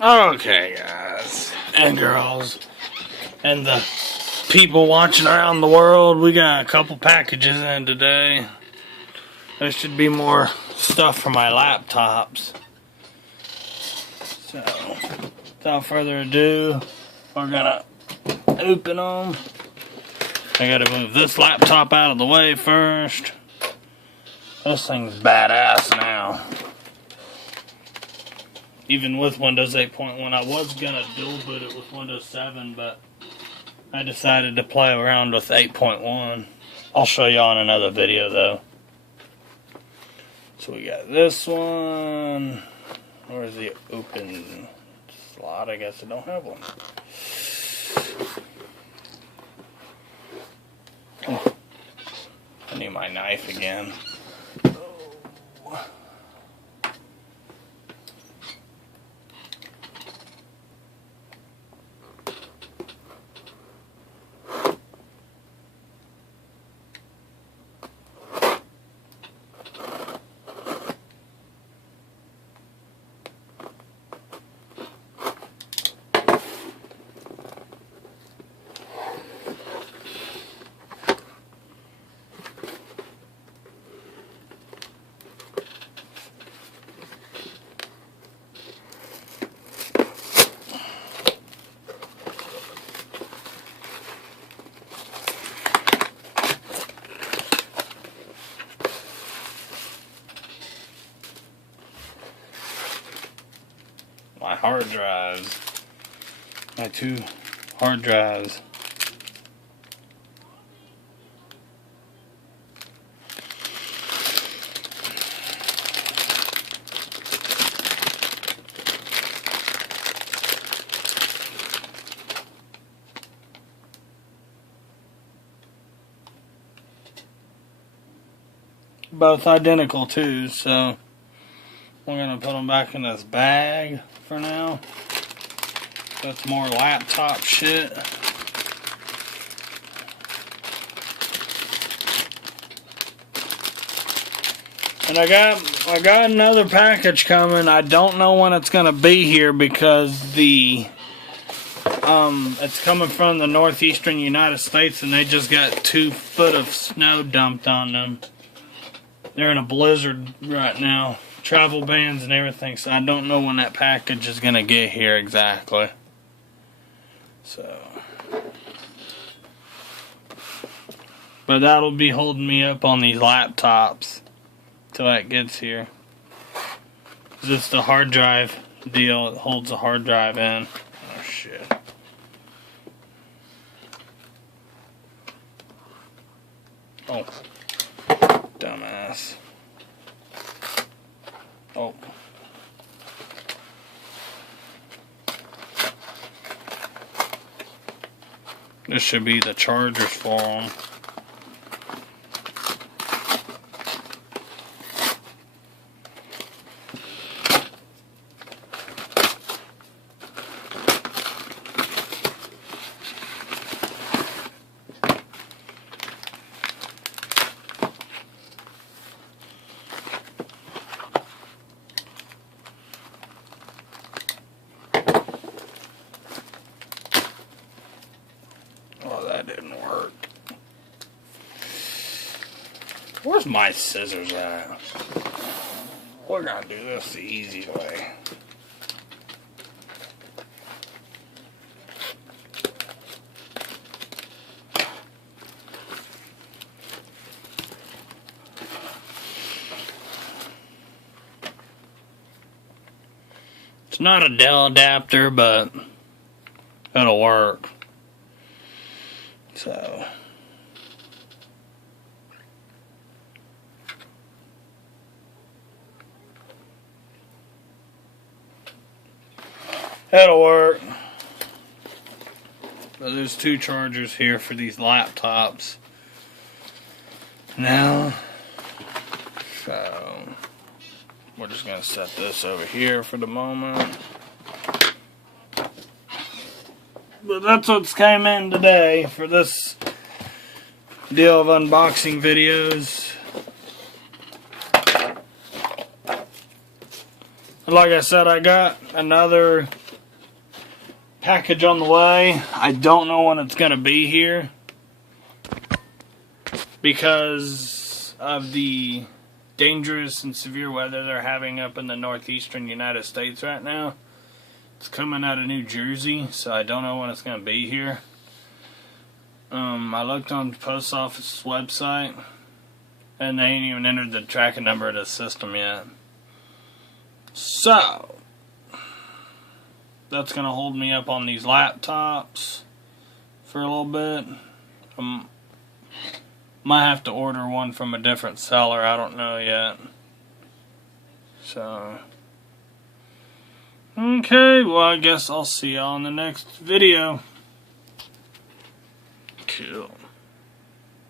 Okay, guys and girls, and the people watching around the world, we got a couple packages in today. There should be more stuff for my laptops. So, without further ado, we're gonna open them. I gotta move this laptop out of the way first. This thing's badass now. Even with Windows 8.1, I was gonna dual boot it with Windows 7, but I decided to play around with 8.1. I'll show you on another video though. So we got this one. Where's the open slot? I guess I don't have one. Oh, I need my knife again. My hard drives. My 2 hard drives. Both identical too, so we're gonna put them back in this bag for now. That's more laptop shit. And I got another package coming. I don't know when it's gonna be here because the it's coming from the northeastern United States and they just got 2 foot of snow dumped on them. They're in a blizzard right now. Travel bans and everything, so I don't know when that package is gonna get here exactly. So, but that'll be holding me up on these laptops till that gets here. It's the hard drive deal. It holds the hard drive in. Oh shit. Oh, dumbass. Oh. This should be the chargers for them. That didn't work. Where's my scissors at? We're gonna do this the easy way. It's not a Dell adapter, but it'll work. So, that'll work. But there's 2 chargers here for these laptops now. So, we're just going to set this over here for the moment. But that's what's came in today for this deal of unboxing videos. Like I said, I got another package on the way. I don't know when it's going to be here because of the dangerous and severe weather they're having up in the northeastern United States right now. It's coming out of New Jersey, so I don't know when it's going to be here. I looked on the post office website, and they ain't even entered the tracking number of the system yet. So, that's going to hold me up on these laptops for a little bit. Might have to order one from a different seller, I don't know yet. So, okay, well I guess I'll see y'all in the next video. Cool.